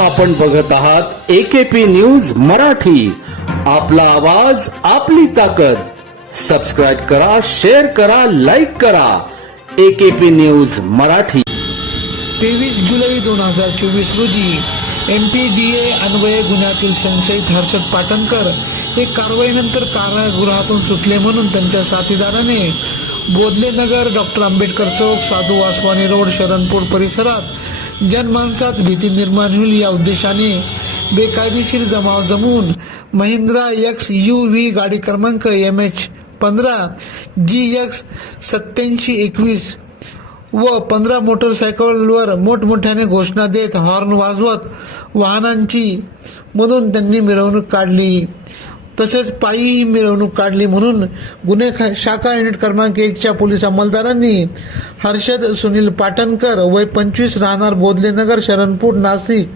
आपण बघत आहात एकेपी न्यूज मराठी. आपला आवाज आपली ताकद. सबस्क्राईब करा शेअर करा लाईक करा. AKP news Marathi. तेवीस जुलै दोन हजार चोवीस रोजी एम पी डी ए अन्वये गुन्ह्यातील संशयित हर्षद पाटणकर हे कारवाईनंतर कारागृहातून सुटले म्हणून त्यांच्या साथीदाराने बोधले नगर डॉक्टर आंबेडकर चौक साधू वासवानी रोड शरणपूर परिसरात जनमानसात भीती निर्माण होईल या उद्देशाने बेकायदेशीर जमाव जमवून महिंद्रा एक्स यू व्ही गाडी क्रमांक एम एच पंधरा जी एक्स सत्याऐंशी एकवीस व पंधरा मोटरसायकलवर मोठमोठ्याने घोषणा देत हॉर्न वाजवत वाहनांची म्हणून त्यांनी मिरवणूक काढली. तसेच पायी मिरवणूक काढली म्हणून गुन्हे शाखा युनिट क्रमांक एकच्या पोलीस अंमलदारांनी हर्षद सुनील पाटणकर वय पंचवीस राहणार बोधलेनगर शरणपूर नाशिक.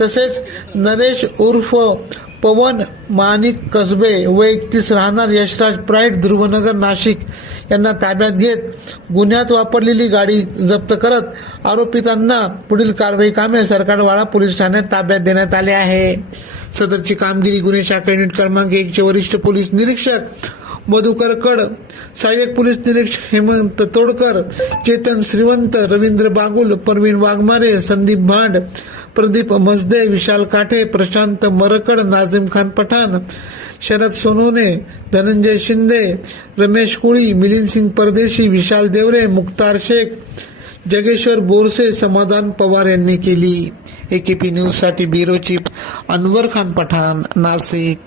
तसेच नरेश उर्फ पवन माणिक कसबे व एकतीस राहणार यशराज प्राईड ध्रुवनगर नाशिक. यांना ताब्यात घेत गुन्ह्यात वापरलेली गाडी जप्त करत आरोपितांना पुढील कारवाई कामे सरकारवाडा पोलीस ठाण्यात ताब्यात देण्यात आले आहे. सदरची कामगिरी गुन्हे शाखा युनिट क्रमांक एकचे वरिष्ठ पोलीस निरीक्षक मधुकर कड सहाय्यक पोलीस निरीक्षक हेमंत तोडकर चेतन श्रीवंत रवींद्र बागुल परवीन वाघमारे संदीप भांड प्रदीप मजदे विशाल काठे प्रशांत मरकड नाझिम खान पठाण शरद सोनोने धनंजय शिंदे रमेश कुळी मिलिंद सिंग परदेशी विशाल देवरे मुक्तार शेख जगेश्वर बोरसे समाधान पवार यांनी केली. एकेपी न्यूजसाठी ब्युरो चीफ अनवर खान पठाण नाशिक